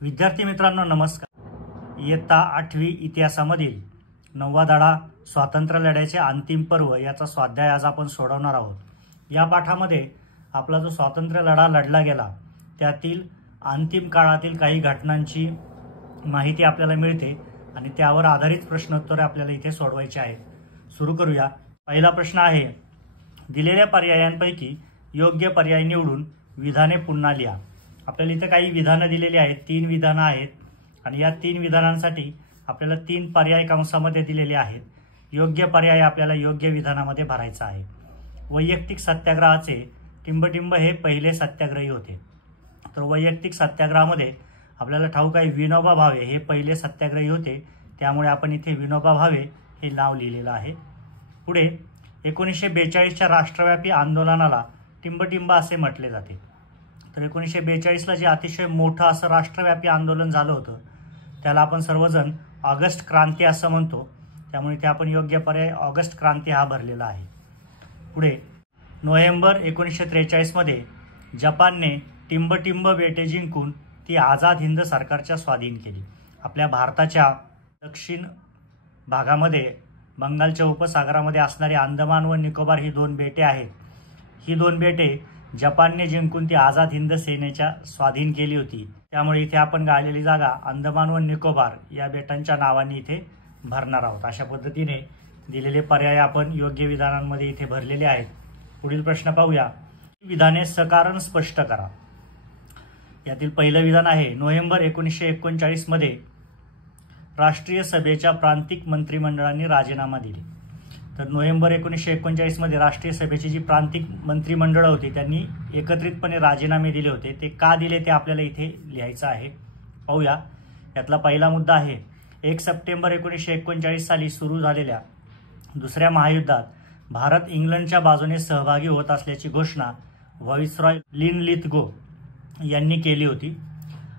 विद्यार्थी मित्रांनो नमस्कार। इयत्ता 8वी इतिहासामधील 9वा धडा स्वातंत्र्य लढ्याचे अंतिम पर्व याचा स्वाध्याय आज आपण सोडवणार आहोत। या पाठामध्ये आपला जो स्वातंत्र्य लढा लढला गेला त्यातील अंतिम काळातील काही घटनांची माहिती आपल्याला मिळते आणि त्यावर आधारित प्रश्नोत्तरे आपल्याला इथे सोडवायची आहेत। सुरू करूया। पहिला प्रश्न आहे, दिलेल्या पर्यायांपैकी योग्य पर्याय निवडून विधाने पुन्हा लिहा। आपल्याला इथे काही विधानं दिलेली आहेत, 3 विधानं आहेत आणि या 3 विधानांसाठी आपल्याला 3 पर्याय कंसामध्ये दिलेले आहेत। योग्य पर्याय आपल्याला योग्य विधानामध्ये भरायचा आहे। वैयक्तिक सत्याग्रहाचे टिंबटिंब हे पहिले सत्याग्रही होते। तर वैयक्तिक सत्याग्रहामध्ये आपल्याला ठाऊक आहे विनोबा भावे हे पहिले सत्याग्रही होते, त्यामुळे आपण इथे विनोबा भावे हे नाव लिहिलेलं आहे। पुढे 1942च्या राष्ट्रव्यापी आंदोलनाला टिंबटिंब असे म्हटले जाते। तर 1942ला जे अतिशय मोठं असं राष्ट्रव्यापी आंदोलन झालं होतं त्याला आपण सर्वजण ऑगस्ट क्रांती असं म्हणतो, त्यामुळे ते आपण योग्य पर्याय ऑगस्ट क्रांती हा भरलेला आहे। पुढे नोव्हेंबर 1943 मध्ये जपानने टिंबटिंब बेटे जिंकून ती आझाद हिंद सरकारच्या स्वाधीन केली। आपल्या भारताच्या दक्षिण भागामध्ये बंगालच्या उपसागरामध्ये असणारी अंदमान व निकोबार ही 2 बेटे आहेत। ही 2 बेटे जपानने जिंकून ती आझाद हिंद सेनेच्या स्वाधीन केली होती, त्यामुळे इथे आपण गाळलेली जागा अंदमान व निकोबार या बेटांच्या नावाने इथे भरणार आहोत। अशा पद्धतीने दिलेले पर्याय आपण योग्य विधानांमध्ये इथे भरलेले आहेत। पुढील प्रश्न पाहूया। विधाने सकारण स्पष्ट करा। यातील पहिलं विधान आहे, नोव्हेंबर 1939 मध्ये राष्ट्रीय सभेच्या प्रांतिक मंत्रिमंडळाने राजीनामा दिले। तर नोव्हेंबर 1939 मध्ये राष्ट्रीय सभेची जी प्रांतिक मंत्रिमंडळ होती त्यांनी एकत्रितपणे राजीनामे दिले होते। ते का दिले ते आपल्याला इथे लिहायचं आहे। पाहूया। यातला पहिला मुद्दा आहे, 1 सप्टेंबर 1939 साली सुरू झालेल्या दुसऱ्या महायुद्धात भारत इंग्लंडच्या बाजूने सहभागी होत असल्याची घोषणा व्हाईसरॉय लिनलिथगो यांनी केली होती।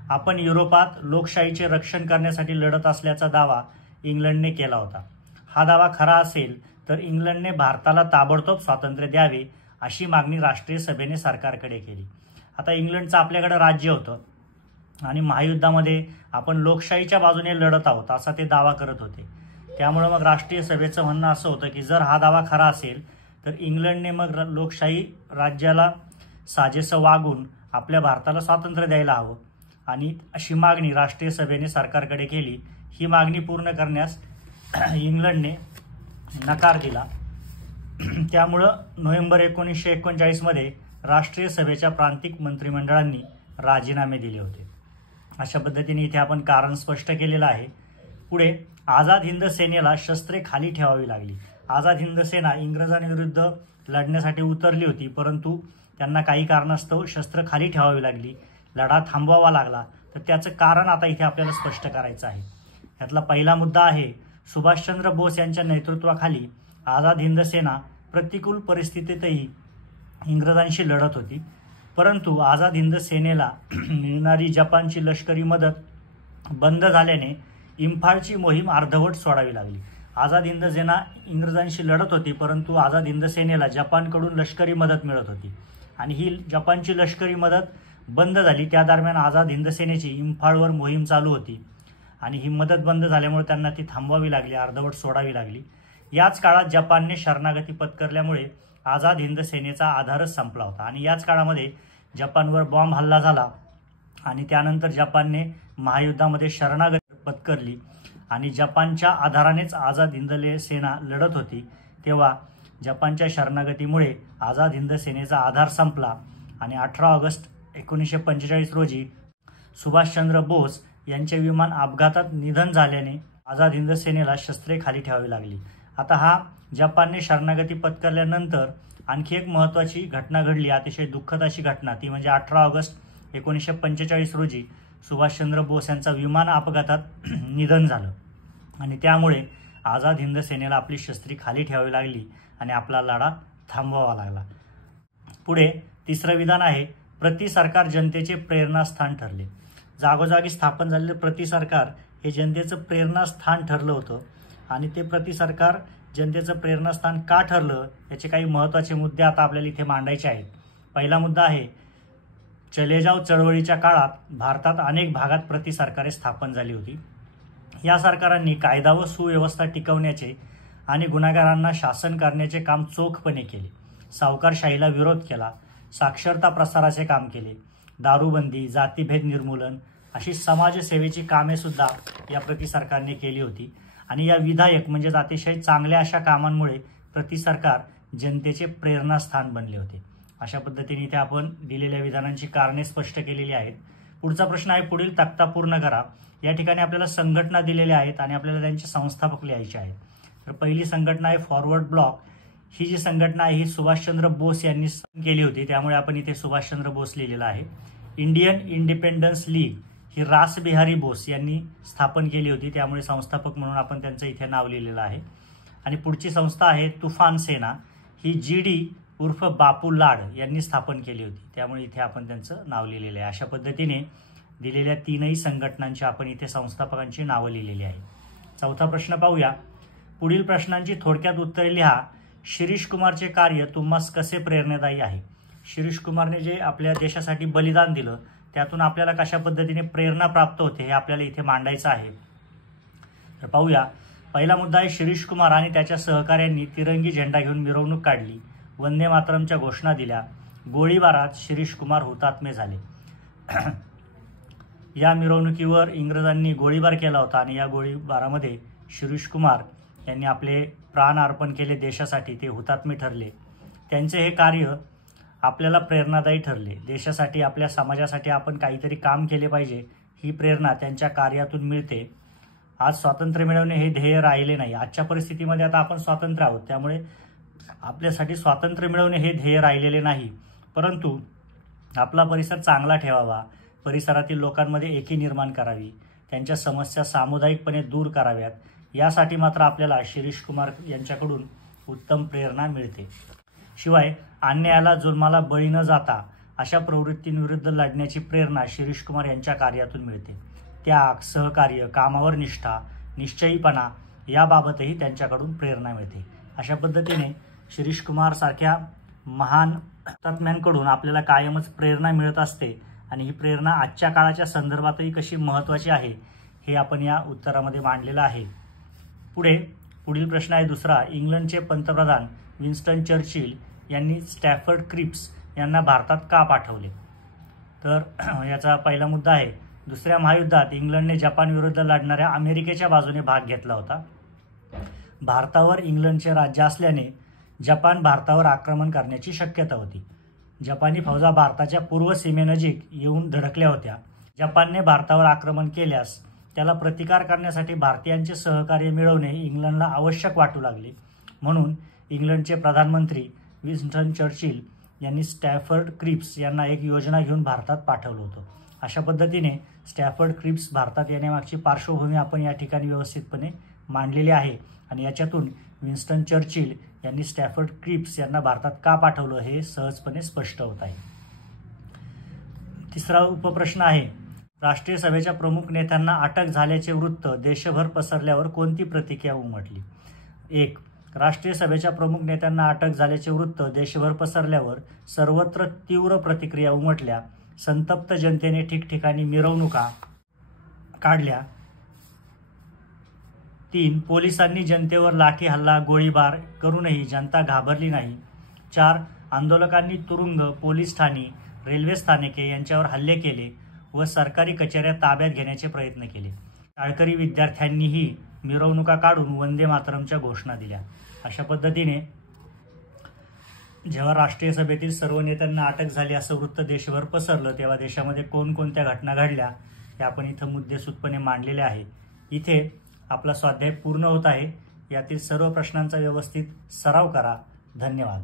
आपण युरोपात लोकशाहीचे रक्षण करण्यासाठी लढत असल्याचा दावा इंग्लंडने केला होता। हा दावा खरा असेल तर इंग्लंडने भारताला ताबडतोब स्वातंत्र्य द्यावे अशी मागणी राष्ट्रीय सभेने सरकारकडे केली। आता इंग्लंडचं आपल्याकडे राज्य होतं आणि महायुद्धामध्ये आपण लोकशाहीच्या बाजूने लढत आहोत असा ते दावा करत होते, त्यामुळे मग राष्ट्रीय सभेचं म्हणणं असं होतं की जर हा दावा खरा असेल तर इंग्लंडने मग लोकशाही राज्याला साजेसं वागून आपल्या भारताला स्वातंत्र्य द्यायला हवं आणि अशी मागणी राष्ट्रीय सभेने सरकारकडे केली। ही मागणी पूर्ण करण्यास इंग्लंडने नकार दिला, त्यामुळं नोव्हेंबर 1939 मध्ये राष्ट्रीय सभेच्या प्रांतिक मंत्रिमंडळांनी राजीनामे दिले होते। अशा पद्धतीने इथे आपण कारण स्पष्ट केलेलं आहे। पुढे आझाद हिंद सेनेला शस्त्रे खाली ठेवावी लागली। आझाद हिंद सेना इंग्रजांविरुद्ध लढण्यासाठी उतरली होती, परंतु त्यांना काही कारणास्तव शस्त्र खाली ठेवावी लागली, लढा थांबवावा लागला। तर त्याचं कारण आता इथे आपल्याला स्पष्ट करायचं आहे। यातला पहिला मुद्दा आहे, सुभाषचंद्र बोस यांच्या नेतृत्वाखाली आझाद हिंद सेना प्रतिकूल परिस्थितीतही इंग्रजांशी लढत होती, परंतु आझाद हिंद सेनेला मिळणारी जपानची लष्करी मदत बंद झाल्याने इम्फाळची मोहीम अर्धवट सोडावी लागली। आझाद हिंद सेना इंग्रजांशी लढत होती, परंतु आझाद हिंद सेनेला जपानकडून लष्करी मदत मिळत होती आणि ही जपानची लष्करी मदत बंद झाली। त्या दरम्यान आझाद हिंद सेनेची इम्फाळवर मोहीम चालू होती आणि ही मदत बंद झाल्यामुळे त्यांना ती थांबवावी लागली, अर्धवट सोडावी लागली। याच काळात जपानने शरणागती पत्करल्यामुळे आझाद हिंद सेनेचा आधारच संपला होता आणि याच काळामध्ये जपानवर बॉम्ब हल्ला झाला आणि त्यानंतर जपानने महायुद्धामध्ये शरणागती पत्करली आणि जपानच्या आधारानेच आझाद हिंद सेना लढत होती। तेव्हा जपानच्या शरणागतीमुळे आझाद हिंद सेनेचा आधार संपला आणि 18 ऑगस्ट 1945 रोजी सुभाषचंद्र बोस यांचे विमान अपघातात निधन झाल्याने आझाद हिंद सेनेला शस्त्रे खाली ठेवावी लागली। आता हा जपानने शरणागती पत्करल्यानंतर आणखी एक महत्त्वाची घटना घडली, अतिशय दुःखद अशी घटना, ती म्हणजे 18 ऑगस्ट 1945 रोजी सुभाषचंद्र बोस यांचा विमान अपघातात निधन झालं आणि त्यामुळे आझाद हिंद सेनेला आपली शस्त्रे खाली ठेवावी लागली आणि आपला लढा थांबवावा लागला। पुढे तिसरं विधान आहे, प्रति सरकार जनतेचे प्रेरणास्थान ठरले। जागोजागी स्थापन झालेलं प्रति सरकार हे जनतेचं प्रेरणास्थान ठरलं होतं आणि ते प्रति सरकार जनतेचं प्रेरणास्थान का ठरलं याचे काही महत्त्वाचे मुद्दे आता आपल्याला इथे मांडायचे आहेत। पहिला मुद्दा आहे, चले जाव चळवळीच्या काळात भारतात अनेक भागात प्रतिसरकारे स्थापन झाली होती. या सरकारांनी कायदा व सुव्यवस्था टिकवण्याचे आणि गुन्हेगारांना शासन करण्याचे काम चोखपणे केले. सावकारशाहीला विरोध केला, साक्षरता प्रसाराचे काम केले, दारूबंदी, जातीभेद निर्मूलन अशी समाजसेवेची कामे सुद्धा या प्रतिसरकारने केली होती. आणि या विधायक म्हणजेच अतिशय चांगल्या अशा कामांमुळे प्रतिसरकार जनतेचे प्रेरणास्थान बनले होते. अशा पद्धतीने इथे आपण दिलेल्या विधानांची कारणे स्पष्ट केलेली आहेत. पुढचा प्रश्न आहे, पुढील तक्ता पूर्ण करा. या ठिकाणी आपल्याला संघटना दिलेल्या आहेत आणि आपल्याला त्यांचे संस्थापक लिहायचे आहेत. तर पहिली संघटना आहे फॉरवर्ड ब्लॉक. ही जी संघटना आहे ही सुभाषचंद्र बोस यांनी केली होती, त्यामुळे आपण इथे सुभाषचंद्र बोस लिहिलेला आहे. इंडियन इंडिपेंडन्स लीग ही रास बिहारी बोस यांनी स्थापन केली होती, त्यामुळे संस्थापक म्हणून आपण त्यांचं इथे नाव लिहिलेलं आहे. आणि पुढची संस्था आहे तुफान सेना. ही GD उर्फ बापू लाड यांनी स्थापन केली होती, त्यामुळे इथे आपण त्यांचं नाव लिहिलेलं आहे. अशा पद्धतीने दिलेल्या तीनही संघटनांची आपण इथे संस्थापकांची नावं लिहिलेली आहे. चौथा प्रश्न पाहूया. पुढील प्रश्नांची थोडक्यात उत्तरे लिहा. शिरीष कुमारचे कार्य तुम्हास कसे प्रेरणादायी आहे? शिरीष कुमारने जे आपल्या देशासाठी बलिदान दिलं त्यातून आपल्याला कशा पद्धतीने प्रेरणा प्राप्त होते हे आपल्याला इथे मांडायचं आहे. तर पाहूया. पहिला मुद्दा आहे, शिरीष कुमार आणि त्याच्या सहकाऱ्यांनी तिरंगी झेंडा घेऊन मिरवणूक काढली, वंदे मातरमच्या घोषणा दिल्या, गोळीबारात शिरीष कुमार हुतात्मे झाले. या मिरवणुकीवर इंग्रजांनी गोळीबार केला होता आणि या गोळीबारामध्ये शिरीष कुमार यांनी आपले प्राण अर्पण केले देशासाठी, ते हुतात्मे ठरले. त्यांचे हे कार्य आपल्याला प्रेरणादायी ठरले. देशासाठी, आपल्या समाजासाठी आपण काहीतरी काम केले पाहिजे ही प्रेरणा त्यांच्या कार्यातून मिळते. आज स्वातंत्र्य मिळवणे हे ध्येय राहिले नाही. आजच्या परिस्थितीमध्ये आता आपण स्वातंत्र्य आहोत, त्यामुळे आपल्यासाठी स्वातंत्र्य मिळवणे हे ध्येय राहिलेले नाही, परंतु आपला परिसर चांगला ठेवावा, परिसरातील लोकांमध्ये एकी निर्माण करावी, त्यांच्या समस्या सामुदायिकपणे दूर कराव्यात, यासाठी मात्र आपल्याला शिरीष कुमार यांच्याकडून उत्तम प्रेरणा मिळते. शिवाय अन्यायाला, जुलमाला बळी न जाता अशा प्रवृत्तींविरुद्ध लढण्याची प्रेरणा शिरीष कुमार यांच्या कार्यातून मिळते. त्याग, सहकार्य, कामावर निष्ठा, निश्चयीपणा याबाबतही त्यांच्याकडून प्रेरणा मिळते. अशा पद्धतीने शिरीष कुमार सारख्या महान हुतात्म्यांकडून आपल्याला कायमच प्रेरणा मिळत असते आणि ही प्रेरणा आजच्या काळाच्या संदर्भातही कशी महत्त्वाची आहे हे आपण या उत्तरामध्ये मांडलेलं आहे. पुढील प्रश्न आहे दुसरा. इंग्लंडचे पंतप्रधान विन्स्टन चर्चिल यांनी स्टॅफर्ड क्रिप्स यांना भारतात का पाठवले? तर याचा पहिला मुद्दा आहे, दुसऱ्या महायुद्धात इंग्लंडने जपान विरुद्ध लढणाऱ्या अमेरिकेच्या बाजूने भाग घेतला होता. भारतावर इंग्लंडचे राज्य असल्याने जपान भारतावर आक्रमण करण्याची शक्यता होती. जपानी फौजा भारताच्या पूर्व सीमेनजीक येऊन धडकल्या होत्या. जपानने भारतावर आक्रमण केल्यास त्याला प्रतिकार करण्यासाठी भारतीयांचे सहकार्य मिळवणे इंग्लंडला आवश्यक वाटू लागले. म्हणून इंग्लंडचे प्रधानमंत्री विन्स्टन चर्चिल यांनी स्टॅफर्ड क्रिप्स यांना एक योजना घेऊन भारतात पाठवलं होतं. अशा पद्धतीने स्टॅफर्ड क्रिप्स भारतात येण्यामागची पार्श्वभूमी आपण या ठिकाणी व्यवस्थितपणे मांडलेली आहे आणि याच्यातून विन्स्टन चर्चिल यांनी स्टॅफर्ड क्रिप्स यांना भारतात का पाठवलं हे सहजपणे स्पष्ट होत आहे. तिसरा उपप्रश्न आहे, राष्ट्रीय सभेच्या प्रमुख नेत्यांना अटक झाल्याचे वृत्त देशभर पसरल्यावर कोणती प्रतिक्रिया उमटली? 1. राष्ट्रीय सभेच्या प्रमुख नेत्यांना अटक झाल्याचे वृत्त देशभर पसरल्यावर सर्वत्र तीव्र प्रतिक्रिया उमटल्या. संतप्त जनतेने ठिकठिकाणी मिरवणुका काढल्या. 3. पोलिसांनी जनतेवर लाठी हल्ला, गोळीबार करूनही जनता घाबरली नाही. 4. आंदोलकांनी तुरुंग, पोलीस ठाणी, रेल्वे स्थानके यांच्यावर हल्ले केले व सरकारी कचेऱ्या ताब्यात घेण्याचे प्रयत्न केले. शाळकरी विद्यार्थ्यांनीही मिरवणुका काढून वंदे मातरमच्या घोषणा दिल्या. अशा पद्धतीने जेव्हा राष्ट्रीय सभेतील सर्व नेत्यांना अटक झाली असं वृत्त देशभर पसरलं तेव्हा देशामध्ये कोणकोणत्या घटना घडल्या हे आपण इथं मुद्देसूदपणे मांडलेले आहे. इथे आपला स्वाध्याय पूर्ण होत आहे. यातील सर्व प्रश्नांचा व्यवस्थित सराव करा. धन्यवाद.